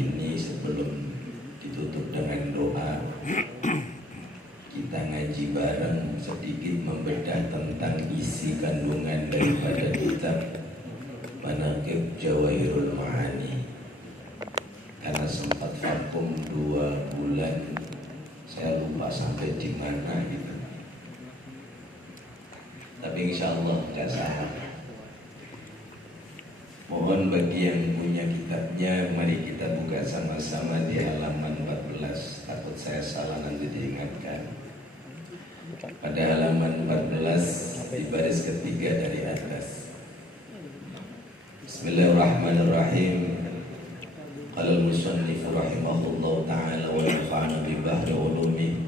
ini sebelum ditutup dengan doa, kita ngaji bareng sedikit membedah tentang isi kandungan daripada kitab Manaqib Jawahirul Ma'ani. Karena sempat vakum 2 bulan, saya lupa sampai di mana gitu. Tapi insya Allah nggak salah. Mohon bagi yang punya kitabnya, mari kita buka sama-sama di halaman 14. Takut saya salah nanti diingatkan. Pada halaman 14 di baris ketiga dari atas. Bismillahirrahmanirrahim. Qala al-musannif rahimahullah ta'ala wa nafa'ana bi bahri ulumi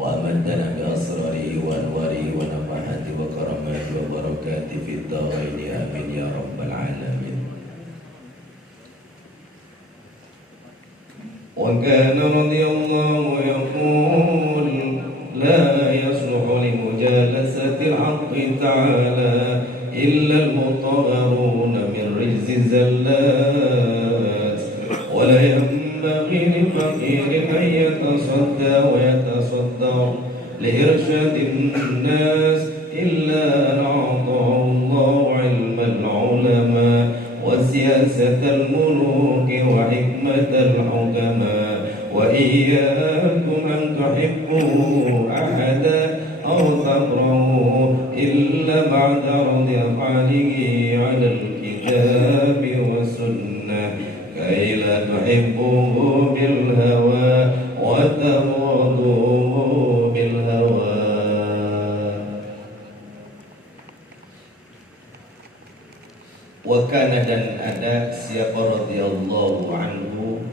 wa amaddana bi asrarihi wa anwarihi wa nafahati wa karamati wa barakati fid dharaini amin ya rabbal alamin. Wa kana radiyallahu yaqul la yasluhu li mujalasati al-'abdi ta'ala illa al-mutahharuna min rijzi zallat wa la ينبغي لفقير أن يتصدى ويتصدر لإرشاد الناس إلا أن أعطاه الله علم العلماء وسياسة الملوك وحكمة الحكماء وإياكم أن تحبوا أحدا أو تكرهوا إلا بعد رد أفعاله على الكتاب والسنة كي لا تحبوه بالهوى وتبغضوه بالهوى. Wakana dan ada siapa radhiyallahu anhu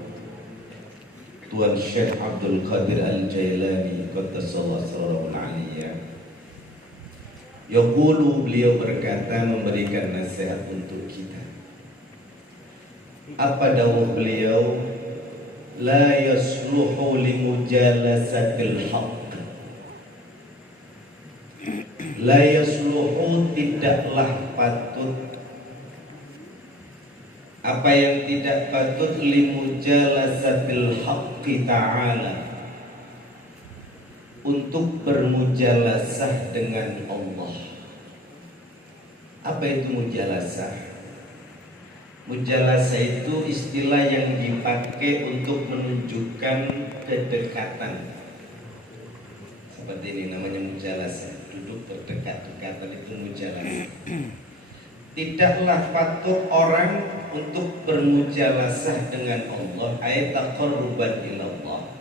Tuan Syekh Abdul Qadir Al-Jailani qaddasallahu sirrahul aliyah. Yaqulu, beliau berkata memberikan nasihat untuk kita. Apa dawuh beliau? La yasluhu li mujalasatil haqq. La yasluhu, tidaklah patut. Apa yang tidak patut? Li mujalasatil haqqi ta'ala, untuk bermujalasah dengan Allah. Apa itu mujalasah? Mujalasah itu istilah yang dipakai untuk menunjukkan kedekatan. Seperti ini namanya mujalasah, duduk berdekat-dekatan, itu mujalasah. Tidaklah patut orang untuk bermujalasah dengan Allah, ay taqarruban ilallah,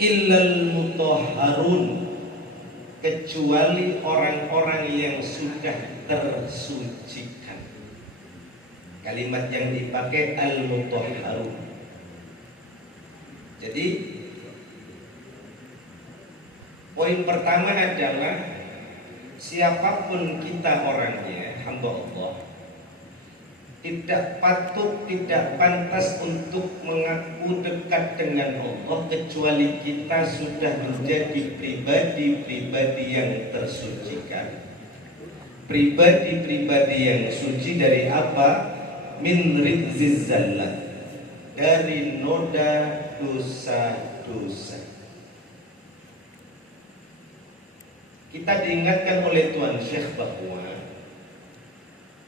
illal mutahharun, kecuali orang-orang yang sudah tersucikan. Kalimat yang dipakai al-mutahharun. Jadi poin pertama adalah siapapun kita orangnya, hamba Allah, tidak patut, tidak pantas untuk mengaku dekat dengan Allah kecuali kita sudah menjadi pribadi-pribadi yang tersucikan, pribadi-pribadi yang suci dari apa? Min rijziz zallat, dari noda dosa-dosa. Kita diingatkan oleh Tuan Syekh bahwa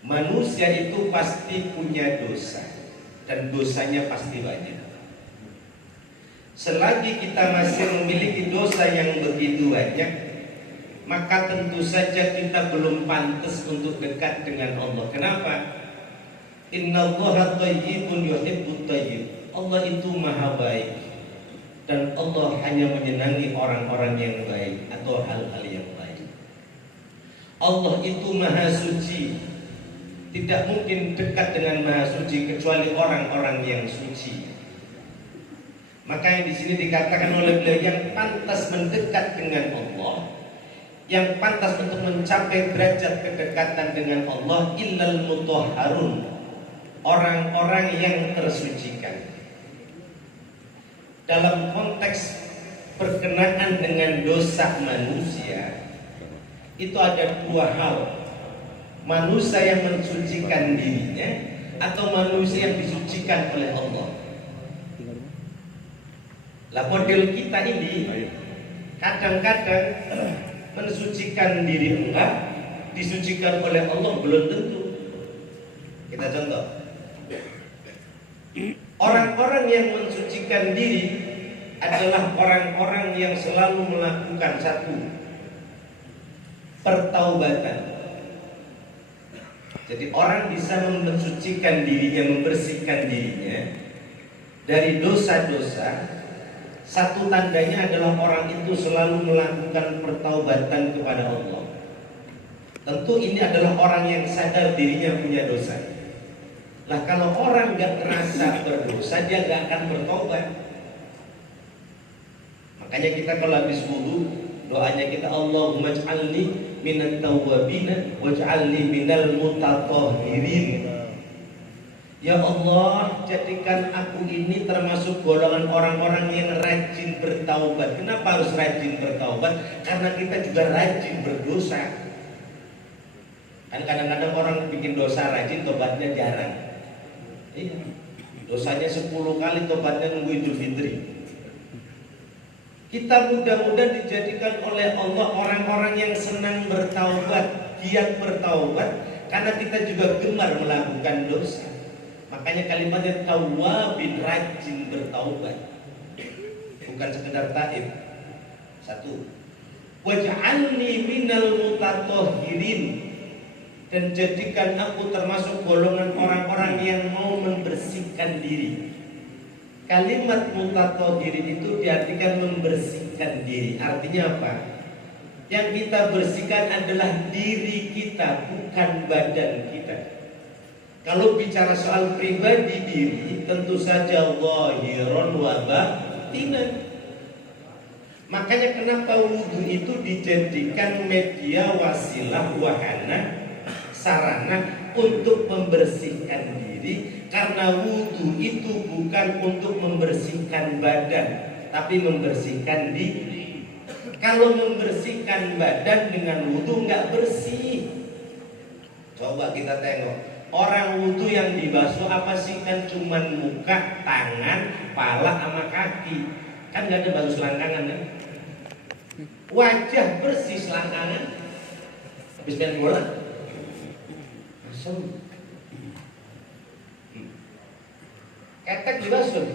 manusia itu pasti punya dosa, dan dosanya pasti banyak. Selagi kita masih memiliki dosa yang begitu banyak, maka tentu saja kita belum pantas untuk dekat dengan Allah. Kenapa? Innallaha thayyibun yuhibbut thayyib. Allah itu maha baik, dan Allah hanya menyenangi orang-orang yang baik atau hal-hal yang baik. Allah itu maha suci, tidak mungkin dekat dengan maha suci kecuali orang-orang yang suci. Maka yang di sini dikatakan oleh beliau, yang pantas mendekat dengan Allah, yang pantas untuk mencapai derajat kedekatan dengan Allah, illal mutahharun, orang-orang yang tersucikan. Dalam konteks berkenaan dengan dosa manusia, itu ada 2 hal. Manusia yang mensucikan dirinya atau manusia yang disucikan oleh Allah. Lah model kita ini kadang-kadang mensucikan diri enggak, disucikan oleh Allah belum tentu. Kita contoh, orang-orang yang mensucikan diri adalah orang-orang yang selalu melakukan satu, pertaubatan. Jadi orang bisa mensucikan dirinya, membersihkan dirinya dari dosa-dosa. Satu tandanya adalah orang itu selalu melakukan pertaubatan kepada Allah. Tentu ini adalah orang yang sadar dirinya punya dosa. Lah kalau orang gak ngerasa berdosa, dia gak akan bertobat. Makanya kita kalau habis wudu, doanya kita, Allahumma ij'alni minat tawwabina waj'alni minal mutatahhirin. Ya Allah, jadikan aku ini termasuk golongan orang-orang yang rajin bertaubat. Kenapa harus rajin bertaubat? Karena kita juga rajin berdosa. Kan kadang-kadang orang bikin dosa rajin, tobatnya jarang. Iya. Dosanya 10 kali, tobatnya nunggu Idul Fitri. Kita mudah-mudahan dijadikan oleh Allah orang-orang yang senang bertaubat, giat bertaubat, karena kita juga gemar melakukan dosa. Makanya kalimatnya tawwabin, rajin bertaubat, bukan sekedar taib. Satu, waj'alni minal mutatahhirin, dan jadikan aku termasuk golongan orang-orang yang mau membersihkan diri. Kalimat mutatahhirin itu diartikan membersihkan diri. Artinya apa? Yang kita bersihkan adalah diri kita, bukan badan kita. Kalau bicara soal pribadi diri, tentu saja zahiron wa batinan. Makanya kenapa wudhu itu dijadikan media, wasilah, wahana, sarana untuk membersihkan diri. Karena wudhu itu bukan untuk membersihkan badan, tapi membersihkan diri. Kalau membersihkan badan dengan wudhu nggak bersih. Coba kita tengok. Orang wudhu yang dibasuh apa sih? Kan cuman muka, tangan, pala, sama kaki. Kan gak ada basuh selangkangan kan? Wajah bersih, selangkangan habis main bola asem. Ketek dibasuh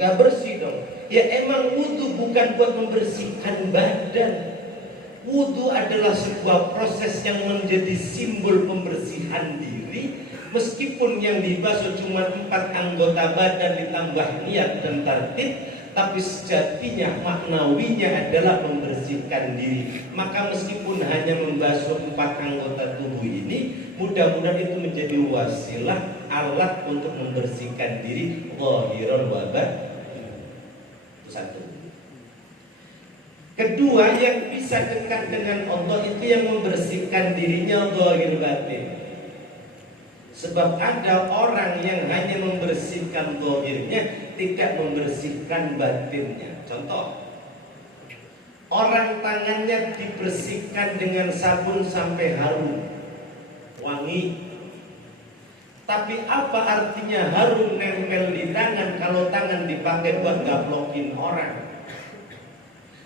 gak bersih dong. Ya emang wudhu bukan buat membersihkan badan. Wudhu adalah sebuah proses yang menjadi simbol pembersihan diri. Meskipun yang dibasuh cuma 4 anggota badan ditambah niat dan tertib, tapi sejatinya maknawinya adalah membersihkan diri. Maka meskipun hanya membasuh 4 anggota tubuh ini, mudah-mudahan itu menjadi wasilah, alat untuk membersihkan diri zahiran wa batin. Itu satu. Kedua, yang bisa dekat dengan Allah itu yang membersihkan dirinya zahir batin. Sebab ada orang yang hanya membersihkan zahirnya, tidak membersihkan batinnya. Contoh, orang tangannya dibersihkan dengan sabun sampai harum, wangi. Tapi apa artinya harum nempel di tangan kalau tangan dipakai buat gaplokin orang?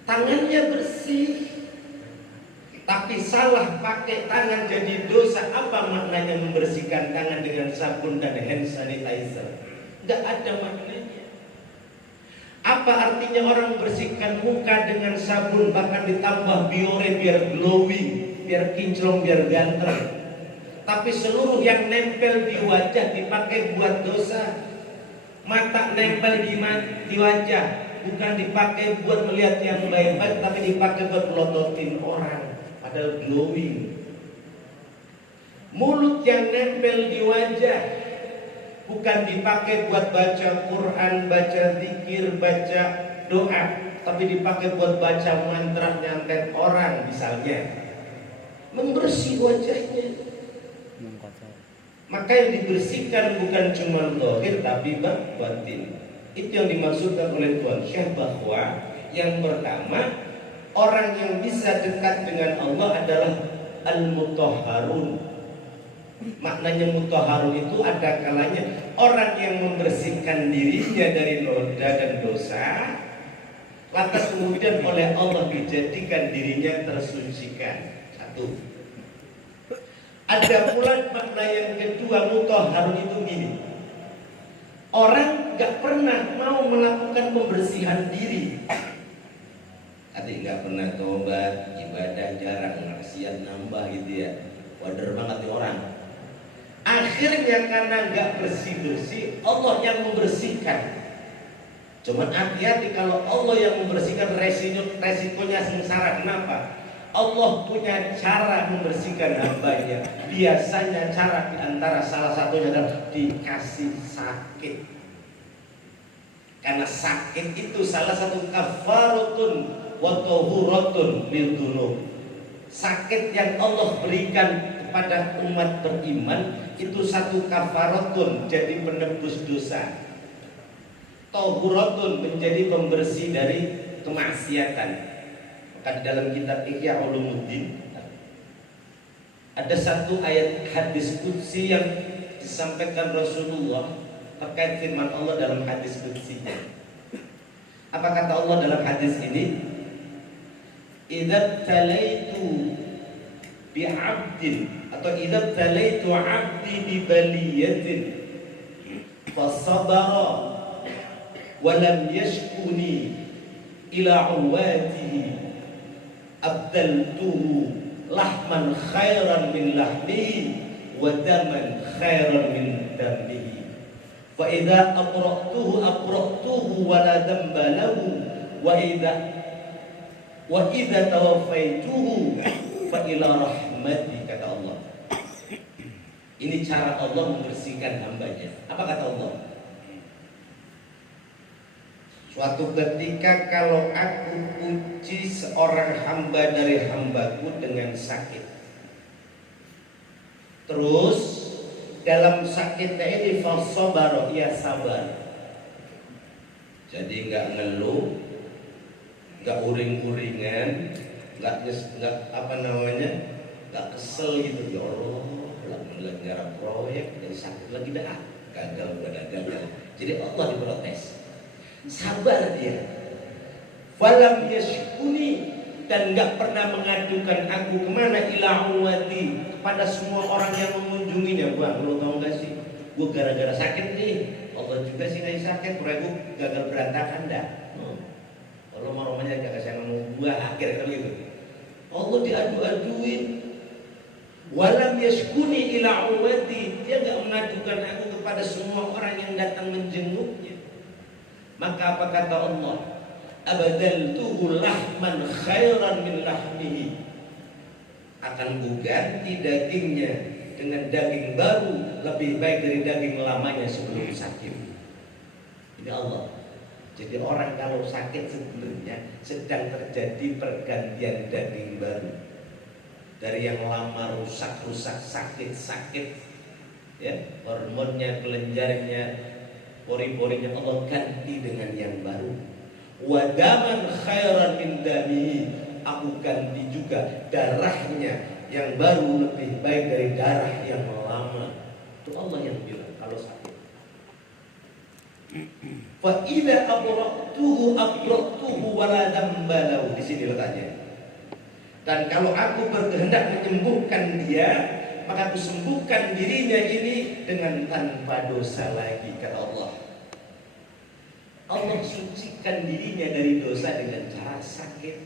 Tangannya bersih, tapi salah pakai tangan jadi dosa. Apa maknanya membersihkan tangan dengan sabun dan hand sanitizer? Tidak ada maknanya. Apa artinya orang membersihkan muka dengan sabun, bahkan ditambah biore biar glowing, biar kinclong, biar ganteng, tapi seluruh yang nempel di wajah dipakai buat dosa? Mata nempel di wajah bukan dipakai buat melihat yang baik-baik, tapi dipakai buat melototin orang, padahal glowing. Mulut yang nempel di wajah bukan dipakai buat baca Quran, baca zikir, baca doa, tapi dipakai buat baca mantra nyantet orang misalnya, membersih wajahnya. Maka yang dibersihkan bukan cuma zahir tapi batin. Itu yang dimaksudkan oleh Tuan Syekh, bahwa yang pertama, orang yang bisa dekat dengan Allah adalah al-mutahharun, Maknanya mutahharun itu ada kalanya orang yang membersihkan dirinya dari noda dan dosa, lantas kemudian oleh Allah dijadikan dirinya tersucikan. Satu. Ada pula makna yang kedua, mutahharun itu gini. Orang gak pernah mau melakukan pembersihan diri. Tadi gak pernah tobat, ibadah jarang, maksiat nambah gitu ya. Wader banget nih orang. Akhirnya karena gak bersih-bersih, Allah yang membersihkan. Cuman hati-hati kalau Allah yang membersihkan, resikonya sengsara. Kenapa? Allah punya cara membersihkan hambanya. Biasanya cara diantara salah satunya adalah dikasih sakit. Karena sakit itu salah satu kafaratun wa tahuratun lil dzunub. Sakit yang Allah berikan kepada umat beriman itu satu kafaratun, jadi penebus dosa. Tahuratun, menjadi pembersih dari kemaksiatan. Maka di dalam kitab Ihya Ulumuddin ada satu ayat hadis qudsi yang disampaikan Rasulullah terkait firman Allah dalam hadis qudsinya. Apa kata Allah dalam hadis ini? Idza talaitu bi 'abdin atau idza talaitu 'abdi bi baliyatin fa sabara wa lam yashkuni ila 'awatihi abdaltuhu lahman khairan min lahmihi wa daman khairan min damihi fa idza aqra'tuhu wa la damba lahu wa idza tawaffaituhu fa ila rahmati, kata Allah. Ini cara Allah membersihkan hambanya. Apa kata Allah? Suatu ketika kalau aku uji seorang hamba dari hambaku dengan sakit, terus dalam sakitnya ini fasabara, ia sabar. Jadi nggak ngeluh, nggak uring-uringan, nggak kesel gitu. Ya Allah, lagi garap proyek dan sakit lagi gagal. Jadi Allah diprotes. Sabar dia. Falam yashkuni, dan gak pernah mengadukan aku kemana, ila uwati, kepada semua orang yang mengunjunginya. Bang, lo tau gak sih, gue gara-gara sakit nih. Allah juga sih ngasih sakit, proyek gue gagal berantakan dah. Kalau mau romanya gak kasih ngomong gue akhir gitu. Allah diadu-aduin. Walam yashkuni ila uwati, dia gak mengadukan aku kepada semua orang yang datang menjenguknya. Maka apa kata Allah? Abadaltuhu lahman khairan min lahmihi. Akan kuganti dagingnya dengan daging baru lebih baik dari daging lamanya sebelum sakit. Ini Allah. Jadi orang kalau sakit sebenarnya sedang terjadi pergantian daging baru. Dari yang lama rusak, sakit, ya, hormonnya, kelenjarnya, pori-porinya Allah ganti dengan yang baru. Wadaman khairan min damihi, aku ganti juga darahnya yang baru lebih baik dari darah yang lama. Itu Allah yang bilang kalau sakit. Fa idza abraqtuhu wala dambalau, di sini letaknya. Dan kalau aku berkehendak menyembuhkan dia, maka aku sembuhkan dirinya ini dengan tanpa dosa lagi, kata Allah. Allah sucikan dirinya dari dosa dengan cara sakit.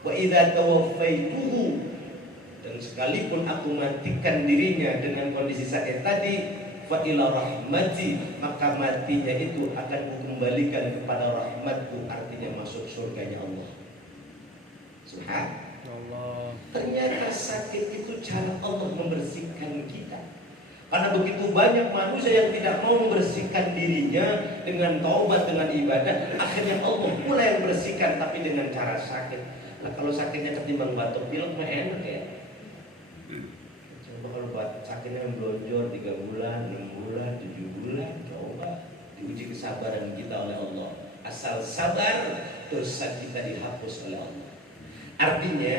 Wa idza tawaffaituhu, dan sekalipun aku matikan dirinya dengan kondisi sakit tadi, fa ila rahmati, maka matinya itu akan kukembalikan kepada rahmatku, artinya masuk surganya Allah. Subhanallah. Ternyata sakit itu cara Allah membersihkan kita. Karena begitu banyak manusia yang tidak mau membersihkan dirinya dengan taubat, dengan ibadah, akhirnya Allah pula yang bersihkan, tapi dengan cara sakit. Nah, kalau sakitnya ketimbang batuk pilek mah enak ya. Coba kalau sakitnya melonjor 3 bulan, 6 bulan, 7 bulan, coba diuji kesabaran kita oleh Allah. Asal sabar, dosa kita dihapus oleh Allah. Artinya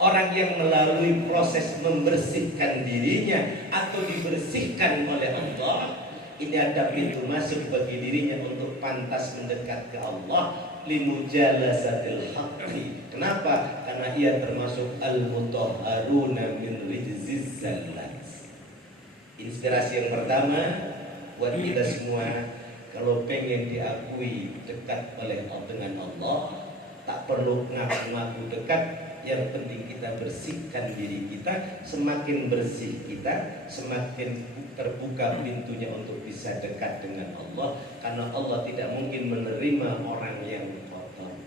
Orang yang melalui proses membersihkan dirinya atau dibersihkan oleh Allah, ini ada pintu masuk bagi dirinya untuk pantas mendekat ke Allah, limujalasatil haqqi. Kenapa? Karena ia termasuk al-mutahharuna min rijziz zallat. Inspirasi yang pertama buat kita semua, kalau pengen diakui dekat oleh dengan Allah, tak perlu ngaku-ngaku dekat. Yang penting kita bersihkan diri kita. Semakin bersih kita, semakin terbuka pintunya untuk bisa dekat dengan Allah. Karena Allah tidak mungkin menerima orang yang kotor.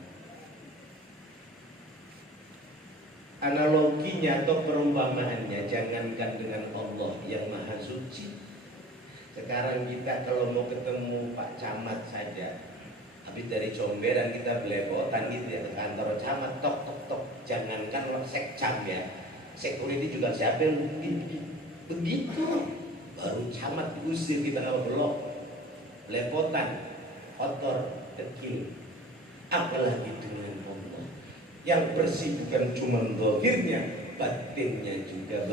Analoginya atau perumpamaannya, jangankan dengan Allah yang maha suci. Sekarang kita kalau mau ketemu Pak Camat saja, habis dari Comberan kita belepotan gitu ya ke kantor camat, tok tok tok. Jangankan sekcam ya, security juga siapa yang begitu. Baru camat diusir kita kalau belok, belepotan, kotor, dekil. Apalagi dengan Allah yang bersih, bukan cuma zahirnya, batinnya juga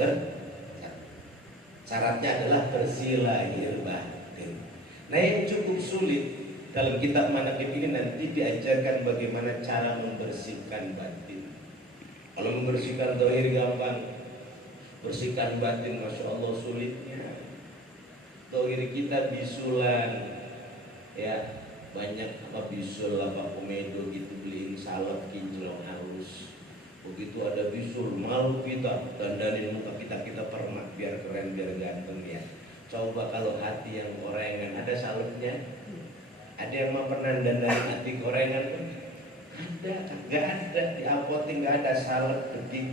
syaratnya adalah bersih lahir batin. Nah, yang cukup sulit dalam kitab manaqib ini nanti diajarkan bagaimana cara membersihkan batin. Kalau membersihkan zahir gampang, bersihkan batin masya Allah sulitnya. Zahir kita bisulan, ya banyak apa bisul apa komedo gitu, beliin salep kinclong halus. Begitu ada bisul malu kita dandanin muka kita permak biar keren biar ganteng ya. Coba kalau hati yang korengan, ada salepnya. Ada yang mau pernah dandanin hati korengan? Ada, nggak ada. Di apotek nggak ada salep bedik,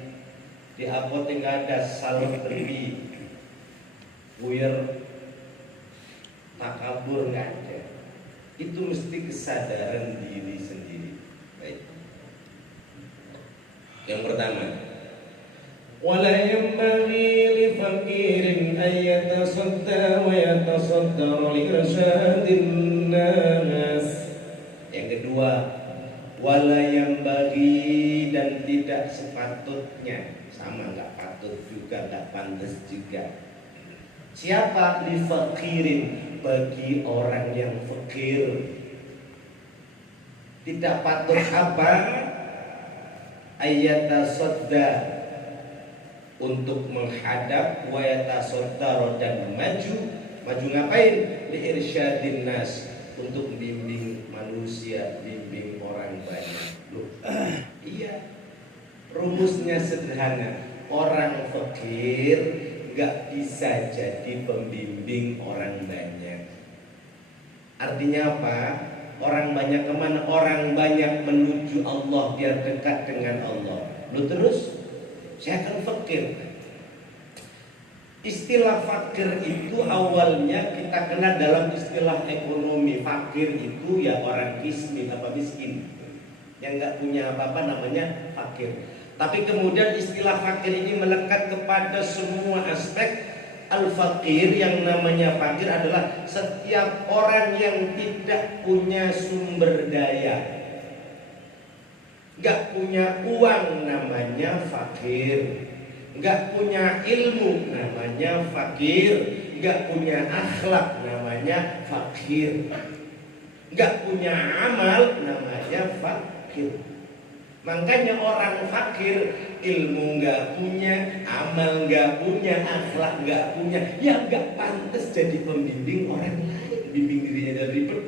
di apotek nggak ada salep berbi, buyer, takabur, nggak ada. Itu mesti kesadaran diri sendiri. Baik. Yang pertama, wala yanbaghi li faqirin an yatasadda wa yatasaddara li irsyadin nas. Yang kedua, wala yanbaghi, dan tidak sepatutnya, sama nggak patut juga, nggak pantas juga. Siapa? Li faqirin, bagi orang yang fakir. Tidak patut apa? Ayatasadda, untuk menghadap, wa yatasaddar, dan maju ngapain? Li irsyadin nas, untuk bimbing manusia, bimbing orang banyak. Loh, iya, rumusnya sederhana. Orang fakir gak bisa jadi pembimbing orang banyak. Artinya apa? Orang banyak kemana? Orang banyak menuju Allah, biar dekat dengan Allah. Lu terus, saya akan fakir. Istilah fakir itu awalnya kita kenal dalam istilah ekonomi. Fakir itu ya orang miskin, yang nggak punya apa-apa namanya fakir. Tapi kemudian istilah fakir ini melekat kepada semua aspek. Al-fakir, yang namanya fakir adalah setiap orang yang tidak punya sumber daya, gak punya uang, namanya fakir. Gak punya ilmu, namanya fakir. Gak punya akhlak, namanya fakir. Gak punya amal, namanya fakir. Makanya orang fakir, ilmu nggak punya, amal nggak punya, akhlak nggak punya, ya nggak pantas jadi pembimbing orang lain. Bimbing dirinya dari ribet,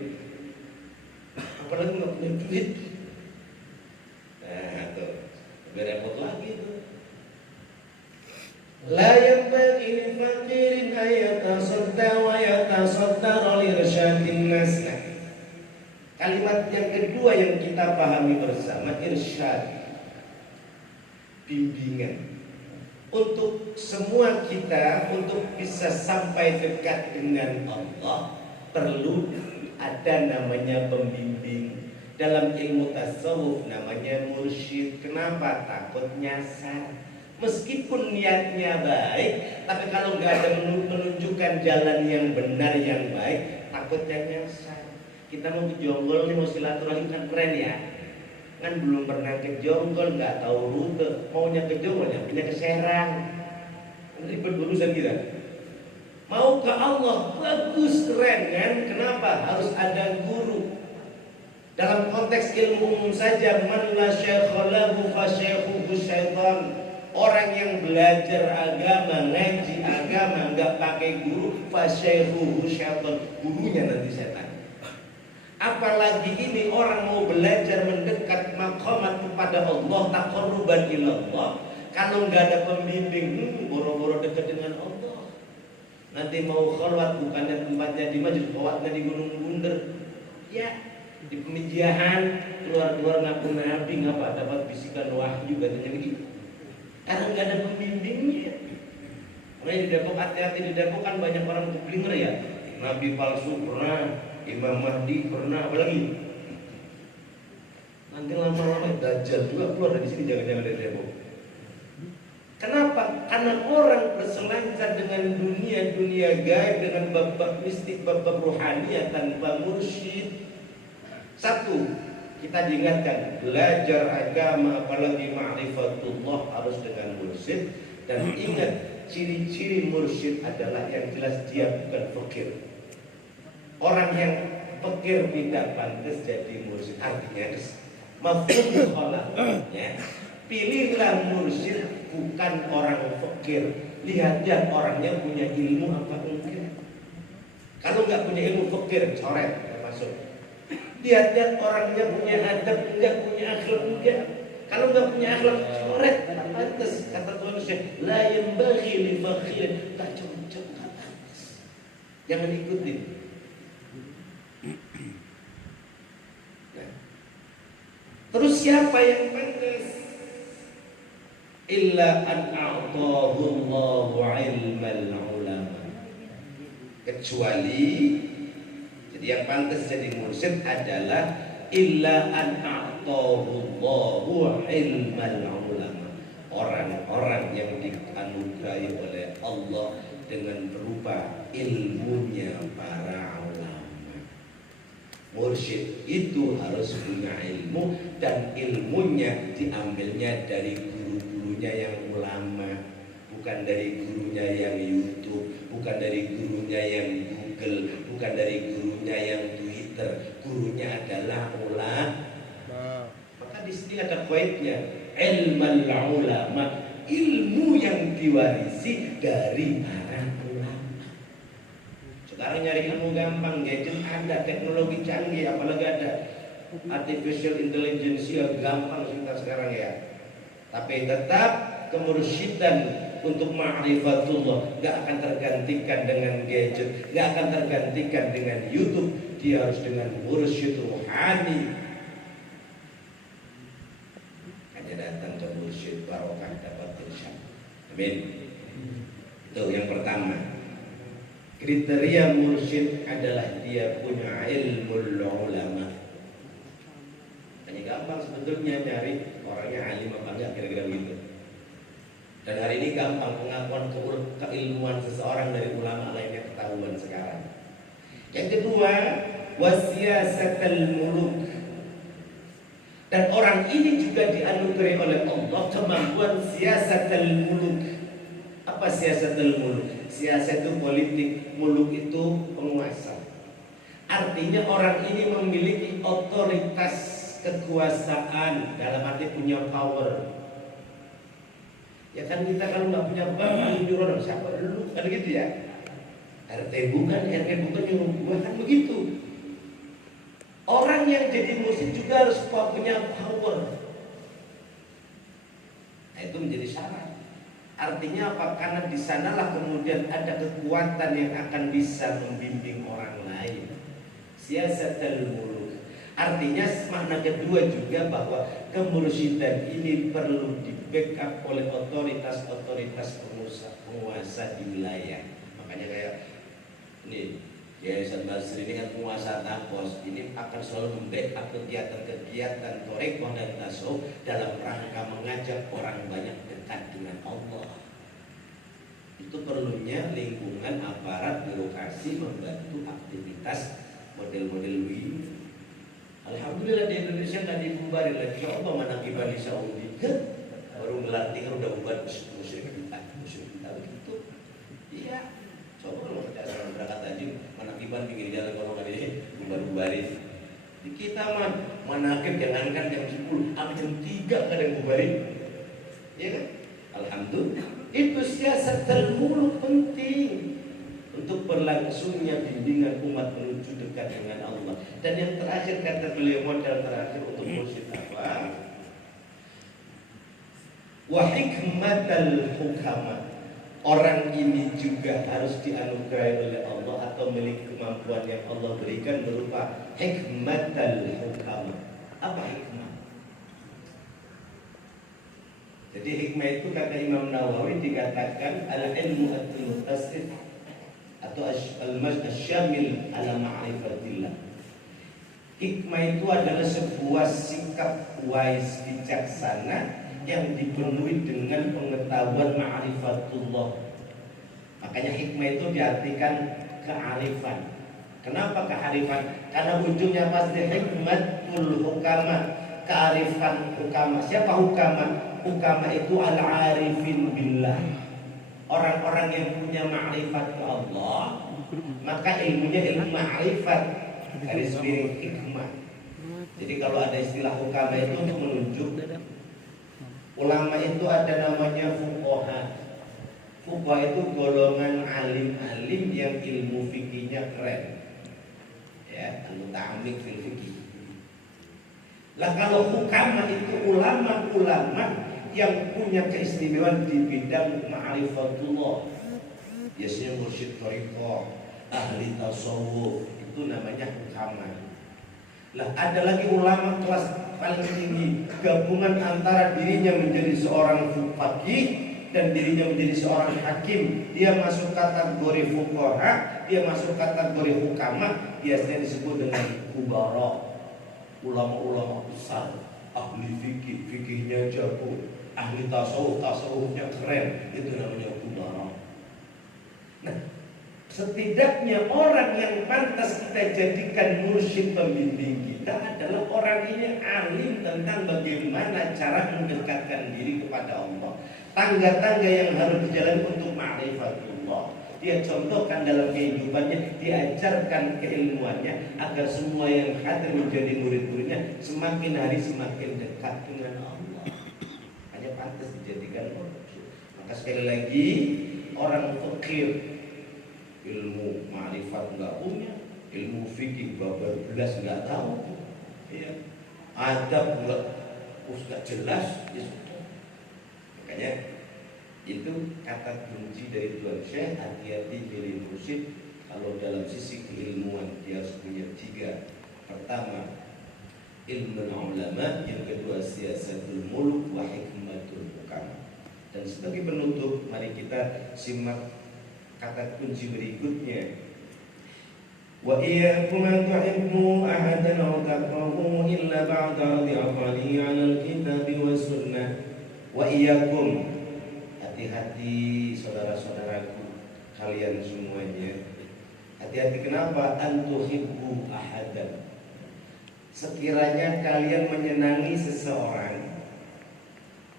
apalagi nggak punya duit. Nah tuh, lebih repot lagi tuh. La yanbaghi lil faqirin ayatasadda wa yatasaddara li irsyadin nas. Kalimat yang kedua yang kita pahami bersama, irsyad, bimbingan. Untuk semua kita, untuk bisa sampai dekat dengan Allah, perlu ada namanya pembimbing. Dalam ilmu tasawuf namanya mursyid. Kenapa? Takut nyasar. Meskipun niatnya baik, tapi kalau nggak ada menunjukkan jalan yang benar yang baik, takutnya nyasar. Kita mau ke Jonggol nih, mau silaturahim kan keren ya. kan belum pernah ke Jonggol, nggak tahu rute, maunya ke Jonggol, pindah ke Serang, ribet urusan kita. Mau ke Allah bagus keren kan? Kenapa? Harus ada guru. Dalam konteks ilmu umum saja, man la syaikha lahu fa syaikhuhu syaitan. Orang yang belajar agama, ngaji agama nggak pakai guru, fa syaikhuhu syaitan, gurunya nanti setan. Apalagi ini orang mau belajar mendekat maqamat kepada Allah, taqarruban ilallah, kalau nggak ada pembimbing, boro-boro dekat dengan Allah. Nanti mau khalwat bukannya tempatnya di masjid, khalwatnya di Gunung Bunder, ya di pemijahan, keluar-keluar ngaku nabi, ngapa dapat bisikan wahyu katanya begitu. Karena nggak ada pembimbingnya. Makanya di Depok, hati-hati, di Depok kan banyak orang keblinger ya. Nabi palsu pernah, Imam Mahdi pernah, apalagi nanti lama-lama Dajjal juga keluar dari sini, jangan-jangan dari Depok. Kenapa? Karena orang berselancar dengan dunia gaib, dengan bab-bab mistik, bab-bab rohaniah tanpa mursyid. Satu, kita diingatkan belajar agama apalagi ma'rifatullah harus dengan mursyid. Dan ingat, ciri-ciri mursyid adalah yang jelas dia bukan fakir. Orang yang fakir tidak pantas jadi mursyid. Artinya mafhum khalafnya, pilihlah mursyid bukan orang fakir. Lihat dia orangnya punya ilmu apa enggak. Kalau nggak punya ilmu fakir, coret, masuk. Lihat orangnya punya adab enggak, punya akhlak enggak. Kalau nggak punya akhlak, coret, pantas. Kata Tuhan Syekh, la yanbaghi li fakhirin, tak cocok, tak pantas. Jangan ikutin. Nah. Terus siapa yang pantas? Illa an a'tahu Allahu ilmal ulama. Kecuali, jadi yang pantas jadi mursyid adalah illa an a'tahu Allahu ilmal ulama. Orang-orang yang dianugerahi oleh Allah dengan berupa ilmunya para ulama. Mursyid itu harus punya ilmu, dan ilmunya diambilnya dari gurunya yang ulama, bukan dari gurunya yang YouTube, bukan dari gurunya yang Google, bukan dari gurunya yang Twitter. Gurunya adalah ulama. Maka di sini ada kuaitnya, ilmal ulama, ilmu yang diwarisi dari para ulama. Sekarang nyari ilmu gampang, gadget ada, teknologi canggih, apalagi ada artificial intelligence ya, gampang kita sekarang ya. Tapi tetap kemursyiddan untuk ma'rifatullah gak akan tergantikan dengan gadget, gak akan tergantikan dengan YouTube. Dia harus dengan mursyid ruhani. Hanya datang ke mursyid barokah dapat irsyad. Amin. Itu yang pertama. Kriteria mursyid adalah dia punya ilmu ulama. Hanya gampang sebetulnya nyari orangnya alim apa enggak, kira-kira begitu. Dan hari ini gampang pengakuan keilmuan seseorang dari ulama lainnya ketahuan sekarang. Yang kedua, wasiyasatul muluk. Dan orang ini juga dianugerahi oleh Allah kemampuan siyasatul muluk. Apa siyasatul muluk? Siasat itu politik, muluk itu penguasa. Artinya orang ini memiliki otoritas kekuasaan, dalam arti punya power. Ya kan kita kalau nggak punya power, nyuruh orang siapa dulu, kan gitu ya. RT bukan, RW bukan, nyuruh gua, kan begitu. Orang yang jadi mursyid juga harus punya power. Nah, itu menjadi syarat. Artinya apa? Karena di sanalah kemudian ada kekuatan yang akan bisa membimbing orang lain. Siyasatul muluk. Artinya makna kedua juga bahwa kemursyiddan ini perlu di-backup oleh otoritas-otoritas penguasa di wilayah. Makanya kayak ini Yayasan Basri ini kan penguasa Takos, ini akan selalu membackup kegiatan-kegiatan thariqah dan tasawuf dalam rangka mengajak orang banyak dekat dengan Allah. Itu perlunya lingkungan aparat birokrasi membantu aktivitas model-model ini. Alhamdulillah di Indonesia nggak dibubarin lagi. Ya Allah, mana kibar di Saudi? Baru ngelatih kan udah bubar musyrik kita begitu. Iya. Coba kalau kita orang berangkat haji, mana kibar pinggir jalan kalau nggak di bubarin. Di kita manakib jangankan jam 10, sampai jam 3 nggak ada yang bubarin. Iya kan? Alhamdulillah. Itu siasat terburuk penting untuk berlangsungnya bimbingan umat menuju dekat dengan Allah. Dan yang terakhir kata beliau, modal terakhir untuk mursyid apa? Wa hikmatal hukama. Orang ini juga harus dianugerahi oleh Allah atau memiliki kemampuan yang Allah berikan berupa hikmatal hukama. Apa hikmah? Jadi hikmah itu kata Imam Nawawi dikatakan al-ilmu at-mutasif atau al-syamil ala ma'rifatillah. Hikmah itu adalah sebuah sikap wise bijaksana yang dipenuhi dengan pengetahuan ma'rifatullah. Makanya hikmah itu diartikan kearifan. Kenapa kearifan? Karena ujungnya pasti hikmatul hukama, kearifan hukama. Siapa hukama? Hukama itu al-arifin billah. Orang-orang yang punya ma'rifat ke Allah, maka ilmunya ilmu ma'rifat, garis miring hikmah. Jadi kalau ada istilah hukama itu untuk menunjuk ulama itu ada namanya fuqaha. Fuqaha itu golongan alim-alim yang ilmu fikihnya keren. Ya, al-muta'ammik fil fikih. Lah kalau hukama itu ulama-ulama yang punya keistimewaan di bidang ma'rifatullah, biasanya mursyid thariqah, ahli tasawuf, itu namanya hukama. Lah ada lagi ulama kelas paling tinggi, gabungan antara dirinya menjadi seorang faqih dan dirinya menjadi seorang hakim. Dia masuk kategori fuqaha, dia masuk kategori hukama, biasanya disebut dengan kubara, ulama-ulama besar, ahli fikih, fikihnya jago, ahli tasawuf, tasawufnya keren, itu namanya kubara. Nah, setidaknya orang yang pantas kita jadikan mursyid pembimbing kita adalah orang ini alim tentang bagaimana cara mendekatkan diri kepada Allah, tangga-tangga yang harus dijalani untuk ma'rifatullah. Dia contohkan dalam kehidupannya, diajarkan keilmuannya agar semua yang hadir menjadi murid-muridnya semakin hari semakin dekat dengan Allah. Hanya pantas dijadikan mursyid. Maka sekali lagi, orang fakir ilmu ma'rifat enggak punya, ilmu fikih babar belas enggak tahu, ya, adab enggak jelas, ya sudah. Makanya itu kata kunci dari Tuan Syekh, hati-hati pilih mursyid. Kalau dalam sisi keilmuan dia harus punya 3. Pertama, ilmu ulama, yang kedua siasatul muluk wa hikmatul hukam. Dan sebagai penutup, mari kita simak kata kunci berikutnya. Wa iyyakum an tuhibbu ahadan aw takrahu illa ba'da radiyallahu 'ala al-kitab wa sunnah. Wa iyyakum, hati-hati saudara-saudaraku kalian semuanya. Hati-hati kenapa? An tuhibbu ahadan. Sekiranya kalian menyenangi seseorang,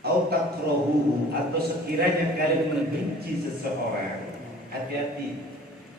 aw takrahu, atau sekiranya kalian membenci seseorang. Hati-hati,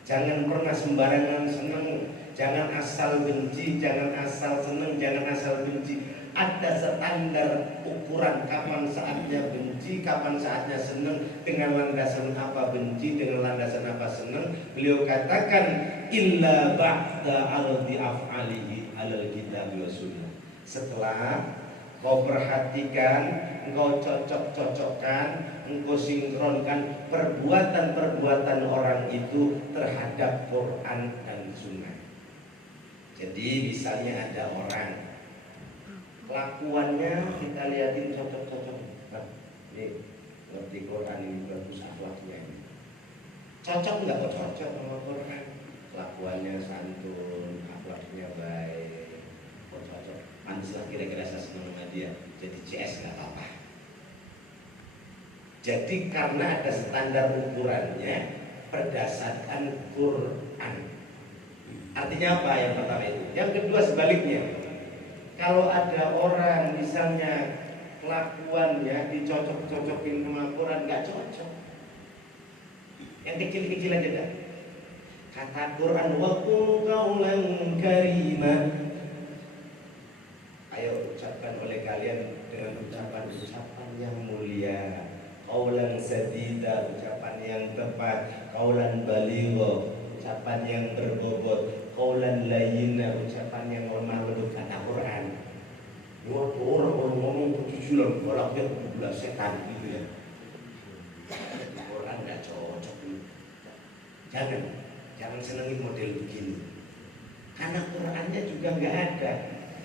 jangan pernah sembarangan senang, jangan asal benci, jangan asal senang, jangan asal benci. Ada standar ukuran kapan saatnya benci, kapan saatnya senang, dengan landasan apa benci, dengan landasan apa senang. Beliau katakan illa ba'da ardi af'alihi alal kitab wa sunnah. Setelah kau perhatikan, engkau cocok-cocokkan, engkau sinkronkan perbuatan-perbuatan orang itu terhadap Quran dan Sunnah. Jadi misalnya ada orang, kelakuannya kita lihatin cocok-cocok. Nah, ini ngerti Quran, ini bagus akhlaknya. Cocok nggak kok cocok sama Quran? Kelakuannya santun, akhlaknya baik, kok cocok. Pantaslah kira-kira saya senang sama dia, jadi CS nggak apa-apa. Jadi karena ada standar ukurannya berdasarkan Quran. Artinya apa yang pertama itu? Yang kedua sebaliknya, Kalau ada orang misalnya kelakuannya dicocok-cocokin sama Quran, nggak cocok. Yang kecil-kecil aja dah. Kata Quran, wa qul qawlan karima. Ayo ucapkan oleh kalian dengan ucapan yang mulia. Qawlan sadida, ucapan yang tepat. Qawlan baligha, ucapan yang berbobot. Qawlan layyina, ucapan yang lemah lembut. Kata Quran. Waktu orang ngomong kejujuran, walaupun dia setan gitu ya. Quran nggak cocok. Jangan senengin model begini. Karena Qurannya juga nggak ada,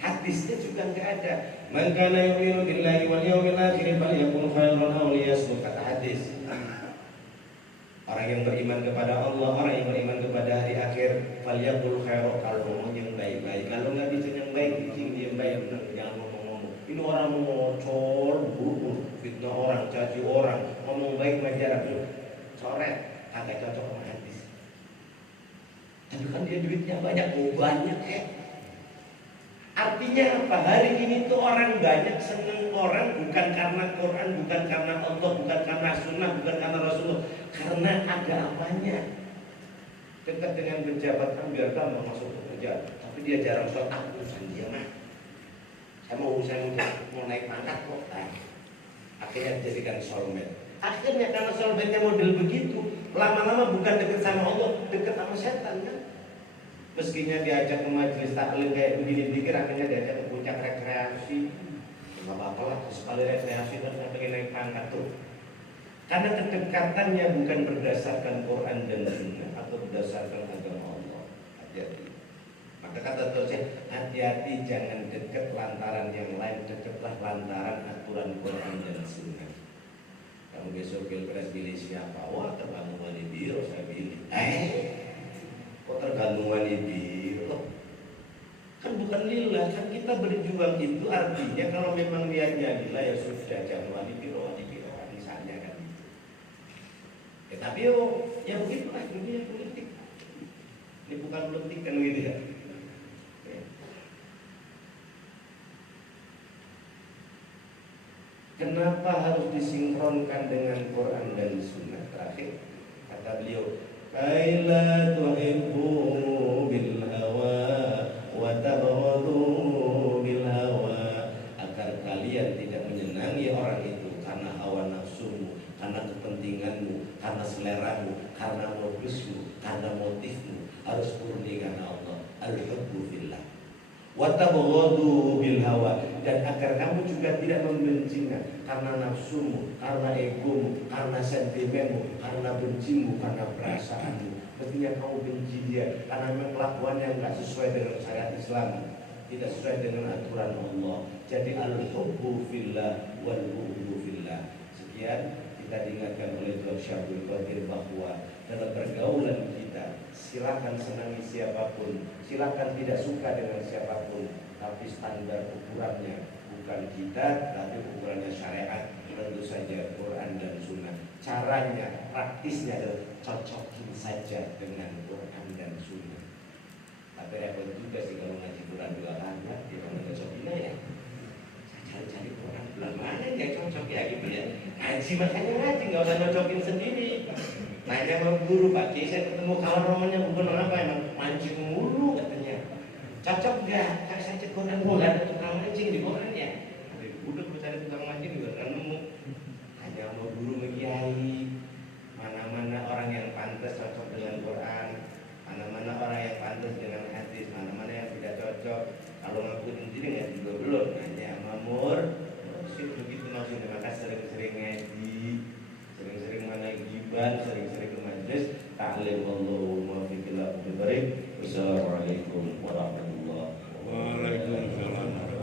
hadisnya juga nggak ada. Man kana yu'minu billahi wal yawmil akhir falyaqul khairan aw liyasmut, kata hadis. Orang yang beriman kepada Allah, orang yang beriman kepada hari akhir, falyaqul khairan, kalau ngomong yang baik-baik. Kalau nggak bisa yang baik, diam baik, jangan ngomong-ngomong. Ini orang ngocol, buruk, fitnah orang, caci orang, ngomong baik majalah tuh, coret, agak cocok sama hadis. Tapi kan dia duitnya banyak ya. Artinya apa? Hari ini tuh orang banyak seneng orang bukan karena Quran, bukan karena Allah, bukan karena Sunnah, bukan karena Rasulullah, karena ada apanya. Dekat dengan pejabat kan biar gampang masuk ke pejabat, tapi dia jarang sholat, urusan dia mah. Saya mau naik pangkat kok, akhirnya dijadikan soulmate. Akhirnya karena soulmate-nya model begitu, lama-lama bukan dekat sama Allah, dekat sama setan kan. Meskinya diajak ke majelis taklim kayak begini dikir, akhirnya diajak ke puncak rekreasi. Nggak apa-apa lah, sekali rekreasi terus pengen naik pangkat tuh. Karena kedekatannya bukan berdasarkan Quran dan Sunnah atau berdasarkan agama Allah. Hati-hati. Maka kata terusnya, hati-hati jangan dekat lantaran yang lain, dekatlah lantaran aturan Quran dan Sunnah. Kamu besok pilpres pilih siapa? Wah, tergantung wali biro saya pilih. Kok tergantung wali biro? Kan bukan lillah, kan kita berjuang itu artinya kalau memang niatnya lillah ya sudah, jangan wali biro misalnya kan gitu. Ya tapi ya begitulah dunia politik. Ini bukan politik kan gitu ya. Kenapa harus disinkronkan dengan Quran dan Sunnah? Terakhir kata beliau, kaila tuhibbu bil hawa wa tabghadu bil hawa, agar kalian tidak menyenangi orang itu karena hawa nafsumu, karena kepentinganmu, karena seleramu, karena modusmu, karena motifmu. Harus murni karena Allah. Al-hubbu fillah wa tabghadu bil hawa, dan agar kamu juga tidak membencinya karena nafsumu, karena egomu, karena sentimenmu, karena bencimu, karena perasaanmu. Mestinya kamu benci dia karena memang kelakuannya nggak sesuai dengan syariat Islam, tidak sesuai dengan aturan Allah. Jadi al-hubbu fillah wal bughdu fillah. Sekian kita diingatkan oleh Dr. Syabul Qadir bahwa dalam pergaulan kita silakan senangi siapapun, silakan tidak suka dengan siapapun, tapi standar ukurannya bukan kita, tapi ukurannya syariat, tentu saja Quran dan Sunnah. Caranya, praktisnya adalah cocokin saja dengan Quran dan Sunnah. Tapi repot juga sih kalau ngaji Quran 2 rakaat, dia mau cocokin ya. Saya cari-cari Quran bulan mana yang cocok ya gitu ya. Ngaji makanya ngaji, nggak usah cocokin sendiri. Nanya sama guru, Pak Ki, saya ketemu kawan romannya bukan apa, emang mancing mulu katanya. Cocok gak? Kalau saya cek Quran, nggak ada tukang mancing di Quran ya. Udah gue cari tukang mancing juga kan nemu. Hanya sama guru mengiai, mana-mana orang yang pantas cocok dengan Quran, mana-mana orang yang pantas dengan hadis, mana-mana yang tidak cocok. Kalau ngaku sendiri nggak juga belum. Nanya sama Mur, sih begitu maksudnya. Maka sering-sering ngaji, sering-sering mana gibah, sering-sering ke majelis ta'lim. Wallahu muwaffiq ila aqwamit thoriq. Wassalamualaikum warahmatullahi wabarakatuh. Waalaikumsalam.